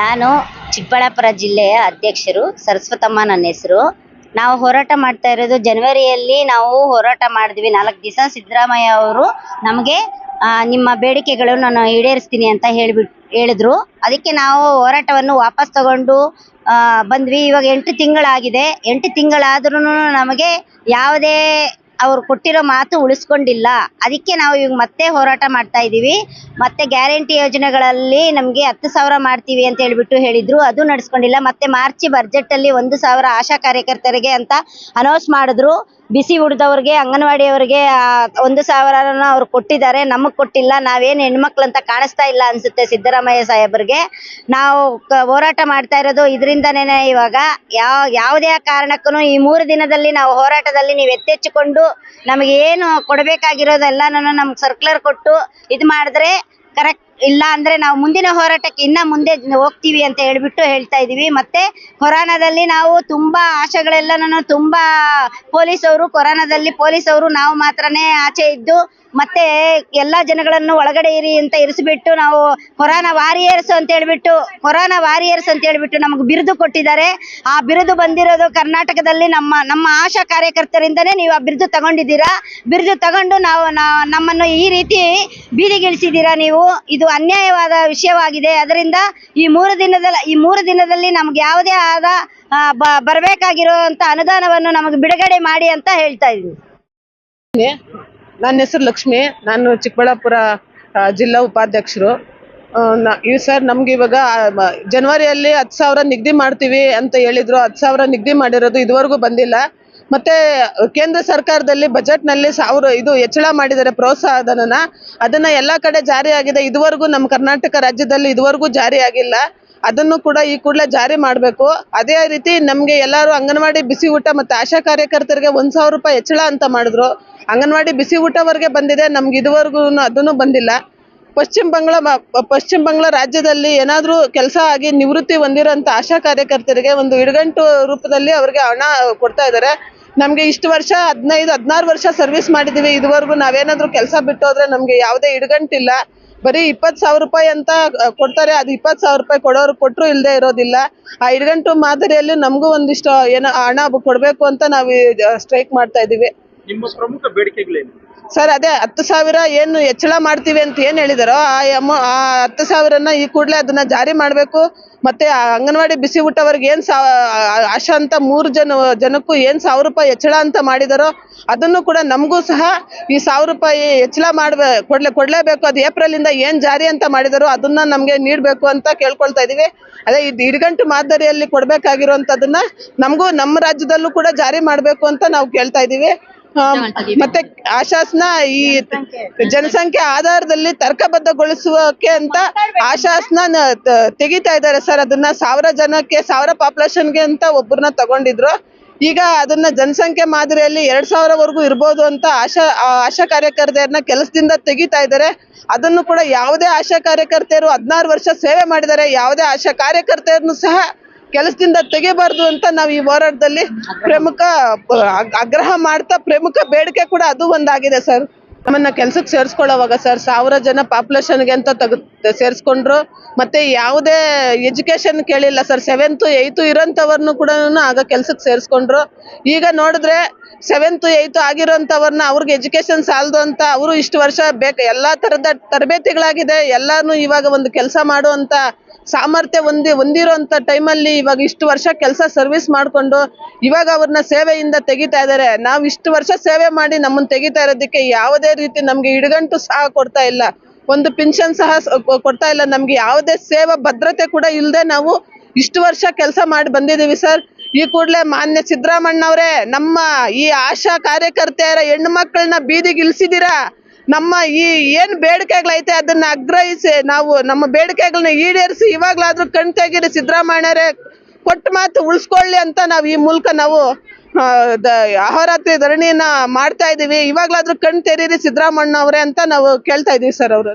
ನಾನು ಚಿಕ್ಕಬಳ್ಳಾಪುರ ಜಿಲ್ಲೆಯ ಅಧ್ಯಕ್ಷರು ಸರಸ್ವತಮ್ಮ ನನ್ನ ಹೆಸರು. ನಾವು ಹೋರಾಟ ಮಾಡ್ತಾ ಇರೋದು ಜನವರಿಯಲ್ಲಿ ನಾವು ಹೋರಾಟ ಮಾಡಿದ್ವಿ. ನಾಲ್ಕು ದಿವಸ ಸಿದ್ದರಾಮಯ್ಯ ಅವರು ನಮಗೆ ನಿಮ್ಮ ಬೇಡಿಕೆಗಳನ್ನು ಈಡೇರಿಸ್ತೀನಿ ಅಂತ ಹೇಳಿಬಿಟ್ಟು ಹೇಳಿದ್ರು. ಅದಕ್ಕೆ ನಾವು ಹೋರಾಟವನ್ನು ವಾಪಸ್ ತಗೊಂಡು ಬಂದ್ವಿ. ಇವಾಗ ಎಂಟು ತಿಂಗಳಾಗಿದೆ. ಎಂಟು ತಿಂಗಳಾದ್ರೂ ನಮಗೆ ಯಾವುದೇ ಅವ್ರು ಕೊಟ್ಟಿರೋ ಮಾತು ಉಳಿಸ್ಕೊಂಡಿಲ್ಲ. ಅದಕ್ಕೆ ನಾವು ಇವಾಗ ಮತ್ತೆ ಹೋರಾಟ ಮಾಡ್ತಾ ಇದ್ದೀವಿ ಮತ್ತೆ ಗ್ಯಾರಂಟಿ ಯೋಜನೆಗಳಲ್ಲಿ ನಮಗೆ ಹತ್ತು ಸಾವಿರ ಮಾಡ್ತೀವಿ ಅಂತ ಹೇಳಿಬಿಟ್ಟು ಹೇಳಿದ್ರು. ಅದು ನಡೆಸ್ಕೊಂಡಿಲ್ಲ. ಮತ್ತೆ ಮಾರ್ಚ್ ಬಜೆಟ್ ಅಲ್ಲಿ ಒಂದು ಸಾವಿರ ಆಶಾ ಕಾರ್ಯಕರ್ತರಿಗೆ ಅಂತ ಅನೌನ್ಸ್ ಮಾಡಿದ್ರು. ಬಿಸಿ ಹುಡ್ದವ್ರಿಗೆ ಅಂಗನವಾಡಿಯವರಿಗೆ ಒಂದು ಸಾವಿರನ ಅವ್ರು ಕೊಟ್ಟಿದ್ದಾರೆ. ನಮಗೆ ಕೊಟ್ಟಿಲ್ಲ, ನಾವೇನು ಹೆಣ್ಮಕ್ಳು ಅಂತ ಕಾಣಿಸ್ತಾ ಇಲ್ಲ ಅನ್ಸುತ್ತೆ ಸಿದ್ದರಾಮಯ್ಯ ಸಾಹೇಬರಿಗೆ. ನಾವು ಹೋರಾಟ ಮಾಡ್ತಾ ಇರೋದು ಇದರಿಂದನೇ ಇವಾಗ. ಯಾವ ಯಾವುದೇ ಕಾರಣಕ್ಕೂ ಈ ಮೂರು ದಿನದಲ್ಲಿ ನಾವು ಹೋರಾಟದಲ್ಲಿ ನೀವು ಎತ್ತೆಚ್ಚಿಕೊಂಡು ನಮಗೆ ಏನು ಕೊಡಬೇಕಾಗಿರೋದೆಲ್ಲನೂ ನಮ್ಗೆ ಸರ್ಕ್ಯುಲರ್ ಕೊಟ್ಟು ಇದು ಮಾಡಿದ್ರೆ ಕರೆಕ್ಟ್ ಇಲ್ಲ ಅಂದ್ರೆ ನಾವು ಮುಂದಿನ ಹೋರಾಟಕ್ಕೆ ಇನ್ನ ಮುಂದೆ ಹೋಗ್ತೀವಿ ಅಂತ ಹೇಳ್ಬಿಟ್ಟು ಹೇಳ್ತಾ ಇದೀವಿ. ಮತ್ತೆ ಕೊರೋನಾದಲ್ಲಿ ನಾವು ತುಂಬಾ ಆಶೆಗಳೆಲ್ಲನೂ ತುಂಬಾ ಪೊಲೀಸ್ ಅವರು ಕೊರೋನಾದಲ್ಲಿ ಪೊಲೀಸ್ ಅವರು ನಾವು ಮಾತ್ರನೇ ಆಚೆ ಇದ್ದು, ಮತ್ತೆ ಎಲ್ಲಾ ಜನಗಳನ್ನು ಒಳಗಡೆ ಇರಿ ಅಂತ ಇರಿಸ್ಬಿಟ್ಟು ನಾವು ಕೊರೋನಾ ವಾರಿಯರ್ಸ್ ಅಂತ ಹೇಳ್ಬಿಟ್ಟು, ಕೊರೋನಾ ವಾರಿಯರ್ಸ್ ಅಂತ ಹೇಳ್ಬಿಟ್ಟು ನಮಗೆ ಬಿರುದು ಕೊಟ್ಟಿದ್ದಾರೆ. ಆ ಬಿರುದು ಬಂದಿರೋದು ಕರ್ನಾಟಕದಲ್ಲಿ ನಮ್ಮ ನಮ್ಮ ಆಶಾ ಕಾರ್ಯಕರ್ತರಿಂದನೇ ನೀವು ಆ ಬಿರುದು ತಗೊಂಡಿದ್ದೀರಾ? ಬಿರುದು ತಗೊಂಡು ನಾವು ನಮ್ಮನ್ನು ಈ ರೀತಿ ಬೀದಿಗಿಳಿಸಿದ್ದೀರಾ ನೀವು? ಇದು ಅನ್ಯಾಯವಾದ ವಿಷಯವಾಗಿದೆ. ಅದರಿಂದ ಈ ಮೂರು ದಿನದಲ್ಲಿ ಈ ಮೂರು ದಿನದಲ್ಲಿ ನಮ್ಗೆ ಯಾವುದೇ ಆದ ಬರಬೇಕಾಗಿರುವಂತ ಅನುದಾನವನ್ನು ನಮಗೆ ಬಿಡುಗಡೆ ಮಾಡಿ ಅಂತ ಹೇಳ್ತಾ ಇದ್ದೀನಿ. ನನ್ನ ಹೆಸರು ಲಕ್ಷ್ಮಿ. ನಾನು ಚಿಕ್ಕಬಳ್ಳಾಪುರ ಜಿಲ್ಲಾ ಉಪಾಧ್ಯಕ್ಷರು. ಇವ್ ಸರ್ ನಮ್ಗೆ ಇವಾಗ ಜನವರಿಯಲ್ಲಿ ಹತ್ತು ಸಾವಿರ ನಿಗದಿ ಮಾಡ್ತೀವಿ ಅಂತ ಹೇಳಿದ್ರು. ಹತ್ತು ಸಾವಿರ ನಿಗದಿ ಮಾಡಿರೋದು ಇದುವರೆಗೂ ಬಂದಿಲ್ಲ. ಮತ್ತೆ ಕೇಂದ್ರ ಸರ್ಕಾರದಲ್ಲಿ ಬಜೆಟ್ನಲ್ಲಿ ಸಾವಿರ ಇದು ಹೆಚ್ಚಳ ಮಾಡಿದರೆ ಪ್ರೋತ್ಸಾಹ ಧನನ ಅದನ್ನ ಎಲ್ಲಾ ಕಡೆ ಜಾರಿ ಆಗಿದೆ. ಇದುವರೆಗೂ ನಮ್ಮ ಕರ್ನಾಟಕ ರಾಜ್ಯದಲ್ಲಿ ಇದುವರೆಗೂ ಜಾರಿ ಆಗಿಲ್ಲ. ಅದನ್ನು ಕೂಡ ಈ ಕೂಡಲೇ ಜಾರಿ ಮಾಡಬೇಕು. ಅದೇ ರೀತಿ ನಮಗೆ ಎಲ್ಲರೂ ಅಂಗನವಾಡಿ ಬಿಸಿ ಊಟ ಮತ್ತೆ ಆಶಾ ಕಾರ್ಯಕರ್ತರಿಗೆ ಒಂದ್ ಸಾವಿರ ರೂಪಾಯಿ ಹೆಚ್ಚಳ ಅಂತ ಮಾಡಿದ್ರು. ಅಂಗನವಾಡಿ ಬಿಸಿ ಊಟವರೆಗೆ ಬಂದಿದೆ. ನಮ್ಗೆ ಇದುವರೆಗೂ ಅದನ್ನು ಬಂದಿಲ್ಲ. ಪಶ್ಚಿಮ ಬಂಗಾಳ ಪಶ್ಚಿಮ ಬಂಗಾಳ ರಾಜ್ಯದಲ್ಲಿ ಏನಾದರೂ ಕೆಲಸ ಆಗಿ ನಿವೃತ್ತಿ ಹೊಂದಿರೋಂಥ ಆಶಾ ಕಾರ್ಯಕರ್ತರಿಗೆ ಒಂದು ಇಡಗಂಟು ರೂಪದಲ್ಲಿ ಅವರಿಗೆ ಹಣ ಕೊಡ್ತಾ ಇದ್ದಾರೆ. ನಮಗೆ ಇಷ್ಟು ವರ್ಷ, ಹದಿನೈದು, ಹದಿನಾರು ವರ್ಷ ಸರ್ವಿಸ್ ಮಾಡಿದ್ದೀವಿ ಇದುವರೆಗೂ ನಾವೇನಾದರೂ ಕೆಲಸ ಬಿಟ್ಟೋದ್ರೆ ನಮಗೆ ಯಾವುದೇ ಇಡಗಂಟಿಲ್ಲ. ಬರೀ ಇಪ್ಪತ್ತು ಸಾವಿರ ರೂಪಾಯಿ ಅಂತ ಕೊಡ್ತಾರೆ. ಅದು ಇಪ್ಪತ್ತು ಸಾವಿರ ರೂಪಾಯಿ ಕೊಡೋರು ಕೊಟ್ಟರು ಇಲ್ಲದೆ ಇರೋದಿಲ್ಲ. ಆ ಇಡಗಂಟು ಮಾದರಿಯಲ್ಲಿ ನಮಗೂ ಒಂದಿಷ್ಟು, ಏನೋ ಹಣ ಕೊಡಬೇಕು ಅಂತ ನಾವು ಸ್ಟ್ರೈಕ್ ಮಾಡ್ತಾ ಇದ್ದೀವಿ ನಿಮ್ಮ ಪ್ರಮುಖ ಬೇಡಿಕೆಗಳೇನು? ಸರ್, ಅದೇ ಹತ್ತು ಸಾವಿರ ಏನು ಹೆಚ್ಚಳ ಮಾಡ್ತೀವಿ ಅಂತ ಏನು ಹೇಳಿದಾರೋ, ಆ ಅಮೌ ಆ ಹತ್ತು ಸಾವಿರನ ಈ ಕೂಡಲೇ ಅದನ್ನ ಜಾರಿ ಮಾಡಬೇಕು. ಮತ್ತೆ ಆ ಅಂಗನವಾಡಿ ಬಿಸಿ ಊಟವರೆಗೆ ಏನು ಸಾ ಆಶಾ ಅಂತ ಮೂರು ಜನ ಜನಕ್ಕೂ ಏನು ಸಾವಿರ ರೂಪಾಯಿ ಹೆಚ್ಚಳ ಅಂತ ಮಾಡಿದಾರೋ, ಅದನ್ನು ಕೂಡ ನಮಗೂ ಸಹ ಈ ಸಾವಿರ ರೂಪಾಯಿ ಹೆಚ್ಚಳ ಮಾಡ್ಬೇ ಕೊಡ್ಲೇ ಕೊಡಲೇಬೇಕು. ಅದು ಏಪ್ರಿಲಿಂದ ಏನು ಜಾರಿ ಅಂತ ಮಾಡಿದಾರೋ, ಅದನ್ನ ನಮಗೆ ನೀಡಬೇಕು ಅಂತ ಕೇಳ್ಕೊಳ್ತಾ ಇದೀವಿ. ಅದೇ ಇದು ಇಡಗಂಟು ಮಾದರಿಯಲ್ಲಿ ಕೊಡಬೇಕಾಗಿರುವಂಥದ್ದನ್ನ ನಮಗೂ ನಮ್ಮ ರಾಜ್ಯದಲ್ಲೂ ಕೂಡ ಜಾರಿ ಮಾಡಬೇಕು ಅಂತ ನಾವು ಕೇಳ್ತಾ ಇದೀವಿ. ಆ, ಮತ್ತೆ ಆಶಾಸ್ನ ಈ ಜನಸಂಖ್ಯೆ. ಆಧಾರದಲ್ಲಿ ತರ್ಕಬದ್ಧಗೊಳಿಸುವಕ್ಕೆ ಅಂತ ಆಶಾಸ್ನ ನ- ತ- ತೆಗಿತಾ ಇದ್ದಾರೆ ಸರ್. ಅದನ್ನ ಸಾವಿರ ಜನಕ್ಕೆ ಸಾವಿರ ಪಾಪ್ಯುಲೇಷನ್ಗೆ ಅಂತ ಒಬ್ಬರನ್ನ ತಗೊಂಡಿದ್ರು. ಈಗ ಅದನ್ನ ಜನಸಂಖ್ಯೆ ಮಾದರಿಯಲ್ಲಿ ಎರಡ್ ಸಾವಿರವರೆಗೂ ಇರ್ಬೋದು ಅಂತ ಆಶಾ ಆ ಆಶಾ ಕಾರ್ಯಕರ್ತೆಯರನ್ನ ಕೆಲಸದಿಂದ ತೆಗಿತಾ ಇದ್ದಾರೆ. ಅದನ್ನು ಕೂಡ ಯಾವುದೇ ಆಶಾ ಕಾರ್ಯಕರ್ತೆಯರು ಹದಿನಾರು ವರ್ಷ ಸೇವೆ ಮಾಡಿದ್ದಾರೆ. ಯಾವುದೇ ಆಶಾ ಕಾರ್ಯಕರ್ತೆಯರನ್ನು ಸಹ ಕೆಲಸದಿಂದ ತೆಗಿಬಾರ್ದು ಅಂತ ನಾವು ಈ ಹೋರಾಟದಲ್ಲಿ ಪ್ರಮುಖ ಆಗ್ರಹ ಮಾಡ್ತಾ ಪ್ರಮುಖ ಬೇಡಿಕೆ ಕೂಡ ಅದು ಒಂದಾಗಿದೆ, ಸರ್. ನಮ್ಮನ್ನ ಕೆಲ್ಸಕ್ಕೆ ಸೇರಿಸ್ಕೊಳ್ಳೋವಾಗ, ಸರ್, ಸಾವಿರ ಜನ ಪಾಪ್ಯುಲೇಷನ್ಗೆ ಅಂತ ತಗ ಸೇರಿಸ್ಕೊಂಡ್ರು, ಮತ್ತೆ ಯಾವುದೇ ಎಜುಕೇಶನ್ ಕೇಳಿಲ್ಲ, ಸರ್. ಸೆವೆಂತು ಏಯ್ತು ಇರೋಂಥವ್ರನ್ನು ಕೂಡ ಆಗ ಕೆಲ್ಸಕ್ಕೆ ಸೇರಿಸ್ಕೊಂಡ್ರು. ಈಗ ನೋಡಿದ್ರೆ ಸೆವೆಂತ್ ಏಯ್ತು ಆಗಿರೋಂಥವ್ರನ್ನ ಅವ್ರಿಗೆ ಎಜುಕೇಶನ್ ಸಾಲದು ಅಂತ ಅವರು ಇಷ್ಟು ವರ್ಷ ಬೇಕು, ಎಲ್ಲಾ ತರದ ತರಬೇತಿಗಳಾಗಿದೆ ಎಲ್ಲಾನು ಇವಾಗ ಒಂದು ಕೆಲಸ ಮಾಡುವಂಥ ಸಾಮರ್ಥ್ಯ ಹೊಂದಿ ಹೊಂದಿರೋಂಥ ಟೈಮಲ್ಲಿ ಇವಾಗ ಇಷ್ಟು ವರ್ಷ ಕೆಲಸ ಸರ್ವಿಸ್ ಮಾಡಿಕೊಂಡು ಇವಾಗ ಅವ್ರನ್ನ ಸೇವೆಯಿಂದ ತೆಗಿತಾ ಇದ್ದಾರೆ ನಾವು ಇಷ್ಟು ವರ್ಷ ಸೇವೆ ಮಾಡಿ ನಮ್ಮನ್ನು ತೆಗಿತಾ ಇರೋದಕ್ಕೆ ಯಾವುದೇ ರೀತಿ ನಮಗೆ ಇಡಗಂಟು ಸಹ ಕೊಡ್ತಾ ಇಲ್ಲ. ಒಂದು ಪಿನ್ಷನ್ ಸಹ ಕೊಡ್ತಾ ಇಲ್ಲ. ನಮಗೆ ಯಾವುದೇ ಸೇವಾ ಭದ್ರತೆ ಕೂಡ ಇಲ್ಲದೆ ನಾವು ಇಷ್ಟು ವರ್ಷ ಕೆಲಸ ಮಾಡಿ ಬಂದಿದ್ದೀವಿ ಸರ್. ಈ ಕೂಡಲೇ ಮಾನ್ಯ ಸಿದ್ಧರಾಮಣ್ಣವರೇ ನಮ್ಮ ಈ ಆಶಾ ಕಾರ್ಯಕರ್ತೆಯರ ಹೆಣ್ಣು ಮಕ್ಕಳನ್ನ ಬೀದಿಗಿಳಿಸಿದ್ದೀರಾ ನಮ್ಮ ಈ ಏನ್ ಬೇಡಿಕೆಗಳೈತೆ ಅದನ್ನ ಆಗ್ರಹಿಸಿ, ನಾವು ನಮ್ಮ ಬೇಡಿಕೆಗಳನ್ನ ಈಡೇರಿಸಿ ಇವಾಗ್ಲಾದ್ರೂ ಕಣ್ ತೆಗೀರಿ ಸಿದ್ದರಾಮಯ್ಯರೇ ಕೊಟ್ಟ ಮಾತು ಉಳಿಸ್ಕೊಳ್ಳಿ ಅಂತ ನಾವು ಈ ಮೂಲಕ ನಾವು ಅಹೋರಾತ್ರಿ ಧರಣಿಯನ್ನ ಮಾಡ್ತಾ ಇದ್ದೀವಿ. ಇವಾಗ್ಲಾದ್ರೂ ಕಣ್ ತೆರೀರಿ ಸಿದ್ದರಾಮಣ್ಣ ಅವರೇ ಅಂತ ನಾವು ಕೇಳ್ತಾ ಇದೀವಿ ಸರ್ ಅವ್ರು.